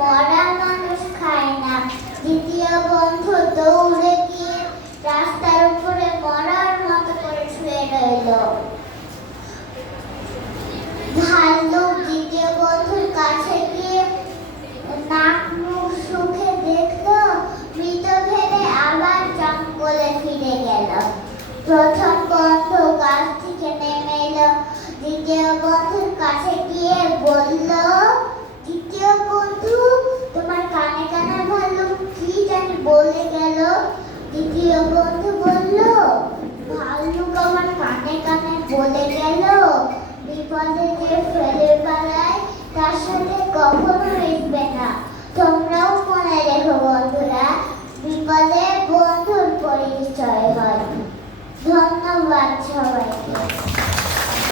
মরা মানুষ খায় না। দ্বিতীয় দৌড়ে গিয়ে রাস্তার উপরে মরার মতো করে শুয়ে রইল। ভাল্লুক দ্বিতীয় বন্ধুর কাছে গিয়ে নাক মুখ সুখে দেখল, মৃত ভেবে আবার জঙ্গলে ফিরে গেল। প্রথম বন্ধু গাছ থেকে নেমে এলো। দ্বিতীয় বন্ধুর কাছে গিয়ে বলল দ্বিতীয় বন্ধু তোমার কানে কানে ভাল্লুক কি জানি বলে গেল দ্বিতীয় বন্ধু বলল, ভাল্লুক আমার কানে কানে বলে গেল, বিপদে যে ফেলে পালায় তার সাথে কখনো মিশবে না। তোমরাও মনে রেখো বন্ধুরা, বিপদে বন্ধুর পরিচয় হয়। ধন্যবাদ সবাইকে।